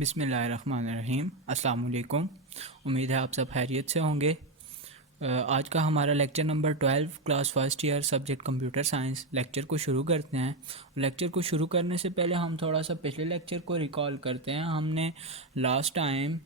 بسم اللہ الرحمن الرحیم۔ السلام علیکم، امید ہے آپ سب خیریت سے ہوں گے۔ آج کا ہمارا lecture number 12 class first year subject computer science lecture کو شروع کرتے ہیں۔ لیکچر کو شروع کرنے سے پہلے ہم تھوڑا سا پچھلے لیکچر کو ریکال کرتے ہیں۔ ہم نے last time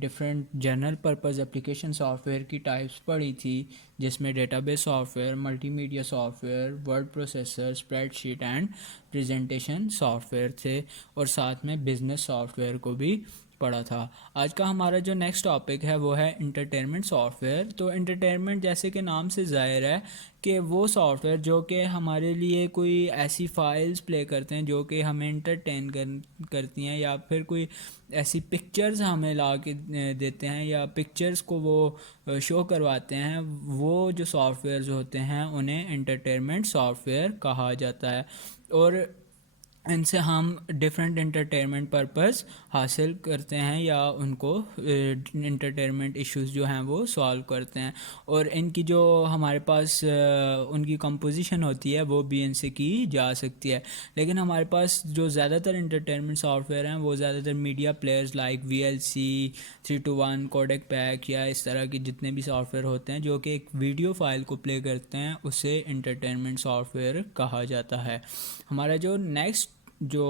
different general purpose application soft where کی ٹائپس پڑھی تھی، جس میں data base soft where, multi media soft where, word processor, spread sheet and presentation soft where تھے، اور ساتھ میں بزنس سافٹ ویئر کو بھی پڑھا تھا۔ آج کا ہمارا جو نیکسٹ ٹاپک ہے وہ ہے انٹرٹینمنٹ سافٹ ویئر۔ تو انٹرٹینمنٹ جیسے کہ نام سے ظاہر ہے کہ وہ سافٹ ویئر جو کہ ہمارے لیے کوئی ایسی فائلز پلے کرتے ہیں جو کہ ہمیں انٹرٹین کرتی ہیں، یا پھر کوئی ایسی پکچرز ہمیں لا کے دیتے ہیں، یا پکچرز کو وہ شو کرواتے ہیں، وہ جو سافٹ ویئرز ہوتے ہیں انہیں انٹرٹینمنٹ سافٹ ویئر کہا جاتا ہے، اور ان سے ہم ڈفرینٹ انٹرٹینمنٹ پرپز حاصل کرتے ہیں، یا ان کو انٹرٹینمنٹ ایشوز جو ہیں وہ سالو کرتے ہیں، اور ان کی جو ہمارے پاس ان کی کمپوزیشن ہوتی ہے وہ بھی ان سے کی جا سکتی ہے۔ لیکن ہمارے پاس جو زیادہ تر انٹرٹینمنٹ سافٹ ویئر ہیں وہ زیادہ تر media players like VLC 321 codec pack یا اس طرح کی جتنے بھی سافٹ ویئر ہوتے ہیں جو کہ ایک ویڈیو فائل کو پلے کرتے ہیں، اسے انٹرٹینمنٹ سافٹ ویئر کہا جاتا ہے۔ ہمارا جو نیکسٹ جو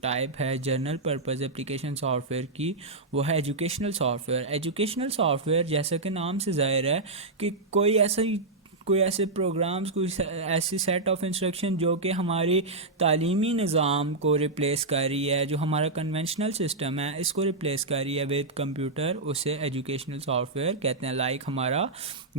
ٹائپ ہے general purpose application soft where کی، وہ ہے educational soft where. Educational soft where جیسا کہ نام سے ظاہر ہے کہ کوئی ایسے پروگرامز، کوئی ایسی سیٹ آف انسٹرکشن جو کہ ہماری تعلیمی نظام کو ریپلیس کر رہی ہے، جو ہمارا کنونشنل سسٹم ہے اس کو ریپلیس کر رہی ہے ود کمپیوٹر، اسے ایجوکیشنل سافٹ ویئر کہتے ہیں۔ لائک ہمارا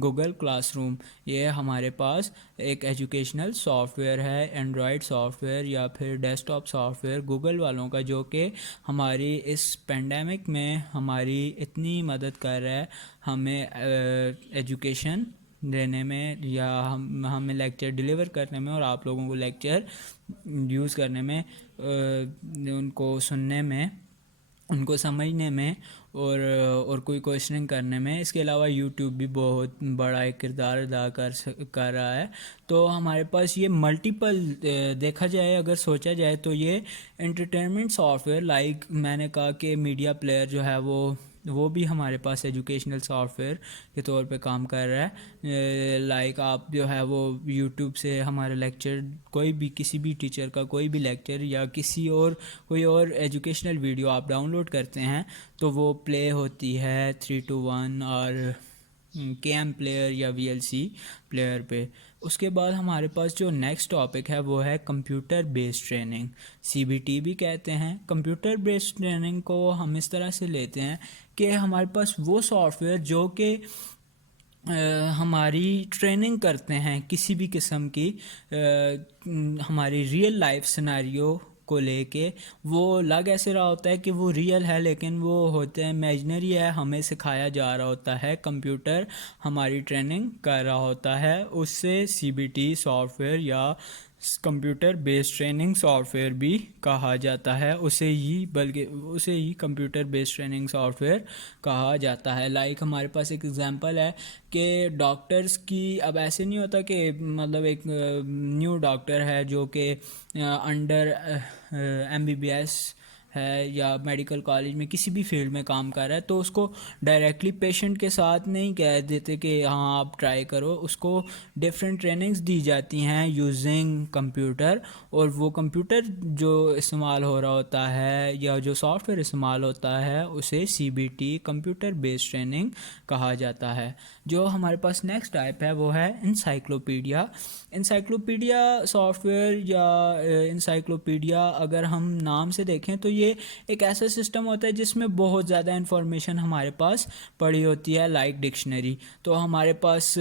گوگل کلاس روم، یہ ہمارے پاس ایک ایجوکیشنل سافٹ ویئر ہے، اینڈرائڈ سافٹ ویئر یا پھر desktop software Google والوں کا، جو کہ ہماری اس پینڈیمک میں ہماری اتنی مدد کر رہا ہے، ہمیں ایجوکیشن دینے میں، یا ہمیں لیکچر ڈیلیور کرنے میں، اور آپ لوگوں کو لیکچر یوز کرنے میں، ان کو سننے میں، ان کو سمجھنے میں، اور کوئی کوشچننگ کرنے میں۔ اس کے علاوہ یوٹیوب بھی بہت بڑا ایک کردار ادا کر رہا ہے۔ تو ہمارے پاس یہ ملٹیپل دیکھا جائے، اگر سوچا جائے تو یہ انٹرٹینمنٹ سافٹ ویئر، لائک میں نے کہا کہ میڈیا پلیئر جو ہے وہ بھی ہمارے پاس ایجوکیشنل سافٹ ویئر کے طور پہ کام کر رہا ہے۔ لائک آپ جو ہے وہ یوٹیوب سے ہمارا لیکچر، کوئی بھی کسی بھی ٹیچر کا کوئی بھی لیکچر یا کوئی اور ایجوکیشنل ویڈیو آپ ڈاؤن لوڈ کرتے ہیں تو وہ پلے ہوتی ہے 321 اور KM پلیئر یا VLC پلیئر پہ۔ اس کے بعد ہمارے پاس جو نیکسٹ ٹاپک ہے وہ ہے کمپیوٹر بیسڈ ٹریننگ، CBT بھی کہتے ہیں۔ کمپیوٹر بیسڈ ٹریننگ کو ہم اس طرح سے لیتے ہیں کہ ہمارے پاس وہ سافٹ ویئر جو کہ ہماری ٹریننگ کرتے ہیں کسی بھی قسم کی ہماری ریئل لائف سیناریو کو لے کے، وہ لگ ایسے رہا ہوتا ہے کہ وہ ریئل ہے لیکن وہ ہوتے ہیں امیجنری ہے، ہمیں سکھایا جا رہا ہوتا ہے، کمپیوٹر ہماری ٹریننگ کر رہا ہوتا ہے، اس سے CBT سافٹ ویئر یا computer based training software بھی کہا جاتا ہے، اسے ہی computer based training software کہا جاتا ہے۔ لائک ہمارے پاس ایک ایگزامپل ہے کہ ڈاکٹرز کی، اب ایسے نہیں ہوتا کہ مطلب ایک نیو ڈاکٹر ہے جو کہ انڈر MBBS ہے یا میڈیکل کالج میں کسی بھی فیلڈ میں کام کر رہا ہے، تو اس کو ڈائریکٹلی پیشنٹ کے ساتھ نہیں کہہ دیتے کہ ہاں آپ ٹرائی کرو، اس کو ڈفرینٹ ٹریننگز دی جاتی ہیں یوزنگ کمپیوٹر، اور وہ کمپیوٹر جو استعمال ہو رہا ہوتا ہے یا جو سافٹ ویئر استعمال ہوتا ہے اسے CBT کمپیوٹر بیسڈ ٹریننگ کہا جاتا ہے۔ جو ہمارے پاس نیکسٹ ٹائپ ہے وہ ہے انسائکلوپیڈیا۔ انسائکلوپیڈیا سافٹ ویئر یا انسائکلوپیڈیا اگر ہم نام سے دیکھیں تو یہ ایک ایسا سسٹم ہوتا ہے جس میں بہت زیادہ انفارمیشن ہمارے پاس پڑی ہوتی ہے، لائک ڈکشنری۔ تو ہمارے پاس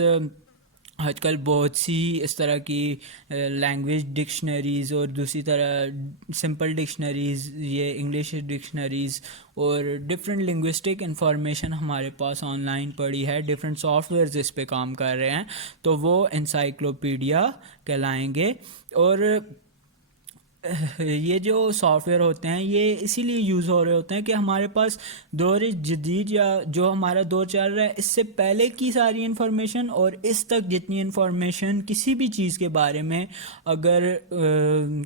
آج کل بہت سی اس طرح کی لینگویج ڈکشنریز اور دوسری طرح سمپل ڈکشنریز، یہ انگلش ڈکشنریز اور ڈفرینٹ لنگوسٹک انفارمیشن ہمارے پاس آن لائن پڑی ہے، ڈفرینٹ سافٹ ویئرز اس پہ کام کر رہے ہیں، تو وہ انسائکلوپیڈیا کہلائیں گے۔ اور یہ جو سافٹ ویئر ہوتے ہیں یہ اسی لیے یوز ہو رہے ہوتے ہیں کہ ہمارے پاس دور جدید یا جو ہمارا دور چل رہا ہے اس سے پہلے کی ساری انفارمیشن اور اس تک جتنی انفارمیشن کسی بھی چیز کے بارے میں اگر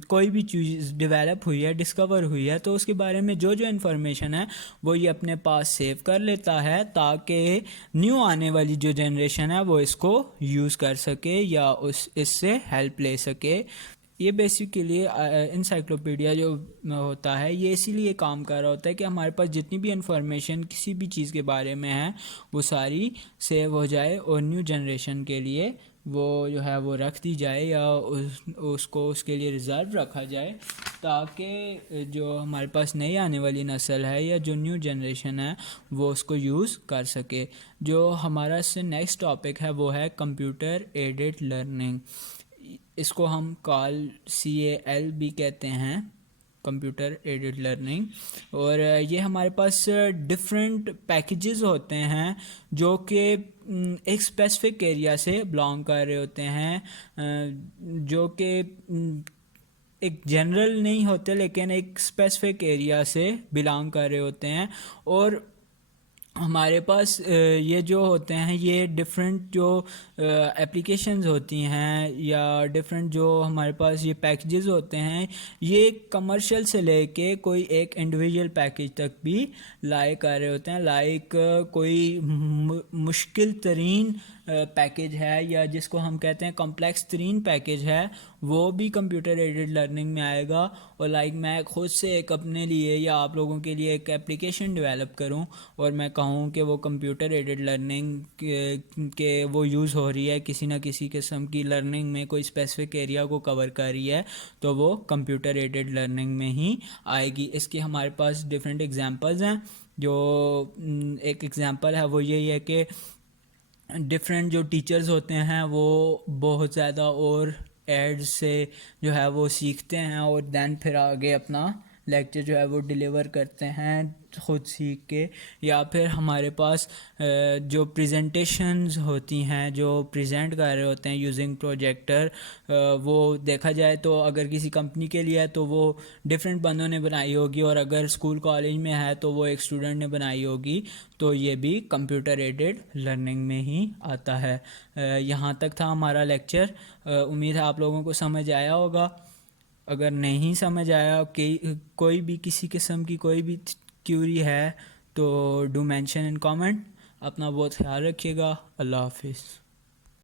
کوئی بھی چیز ڈیولپ ہوئی ہے ڈسکور ہوئی ہے تو اس کے بارے میں جو انفارمیشن ہے وہ یہ اپنے پاس سیو کر لیتا ہے تاکہ نیو آنے والی جو جنریشن ہے وہ اس کو یوز کر سکے یا اس سے ہیلپ لے سکے. یہ بیسیکلی انسائکلوپیڈیا جو ہوتا ہے یہ اسی لیے کام کر رہا ہوتا ہے کہ ہمارے پاس جتنی بھی انفارمیشن کسی بھی چیز کے بارے میں ہے وہ ساری سیو ہو جائے اور نیو جنریشن کے لیے وہ جو ہے وہ رکھ دی جائے یا اس کو اس کے لیے ریزرو رکھا جائے تاکہ جو ہمارے پاس نئی آنے والی نسل ہے یا جو نیو جنریشن ہے وہ اس کو یوز کر سکے. جو ہمارا اس سے نیکسٹ ٹاپک ہے وہ ہے کمپیوٹر ایڈڈ لرننگ. اس کو ہم CAL بھی کہتے ہیں, کمپیوٹر ایڈڈ لرننگ. اور یہ ہمارے پاس ڈفرینٹ پیکیجز ہوتے ہیں جو کہ ایک اسپیسیفک ایریا سے بلانگ کر رہے ہوتے ہیں, جو کہ ایک جنرل نہیں ہوتے لیکن ایک اسپیسیفک ایریا سے بلانگ کر رہے ہوتے ہیں. اور ہمارے پاس یہ جو ہوتے ہیں یہ ڈفرینٹ جو اپلیکیشنز ہوتی ہیں یا ڈفرینٹ جو ہمارے پاس یہ پیکیجز ہوتے ہیں یہ کمرشل سے لے کے کوئی ایک انڈیویجول پیکیج تک بھی لائے کر رہے ہوتے ہیں. لائک کوئی مشکل ترین پیکیج ہے یا جس کو ہم کہتے ہیں کمپلیکس ترین پیکیج ہے وہ بھی کمپیوٹر ایڈڈ لرننگ میں آئے گا. اور لائک میں خود سے ایک اپنے لیے یا آپ لوگوں کے لیے ایک اپلیکیشن ڈیولپ کروں اور میں کہوں کہ وہ کمپیوٹر ایڈڈ لرننگ کے وہ یوز ہو رہی ہے کسی نہ کسی قسم کی لرننگ میں کوئی اسپیسیفک ایریا کو کور کر رہی ہے تو وہ کمپیوٹر ایڈڈ لرننگ میں ہی آئے گی. اس کی ہمارے پاس ڈفرینٹ ایگزامپلز ہیں. جو ایک ایگزامپل ہے وہ یہی ہے کہ ڈفرینٹ جو ٹیچرز ہوتے ہیں وہ بہت زیادہ اور ایڈ سے جو ہے وہ سیکھتے ہیں اور دین پھر آگے اپنا لیکچر جو ہے وہ ڈیلیور کرتے ہیں خود سیکھ کے. یا پھر ہمارے پاس جو پریزنٹیشنز ہوتی ہیں جو پریزنٹ کر رہے ہوتے ہیں یوزنگ پروجیکٹر, وہ دیکھا جائے تو اگر کسی کمپنی کے لیے ہے تو وہ ڈفرینٹ بندوں نے بنائی ہوگی اور اگر اسکول کالج میں ہے تو وہ ایک اسٹوڈنٹ نے بنائی ہوگی. تو یہ بھی کمپیوٹر ایڈڈ لرننگ میں ہی آتا ہے. یہاں تک تھا ہمارا لیکچر. امید ہے آپ لوگوں کو سمجھ آیا ہوگا. اگر نہیں سمجھ آیا کہ کوئی بھی کسی قسم کی کوئی بھی کیوری ہے تو ڈو مینشن ان کامنٹ. اپنا بہت خیال رکھیے گا. اللہ حافظ.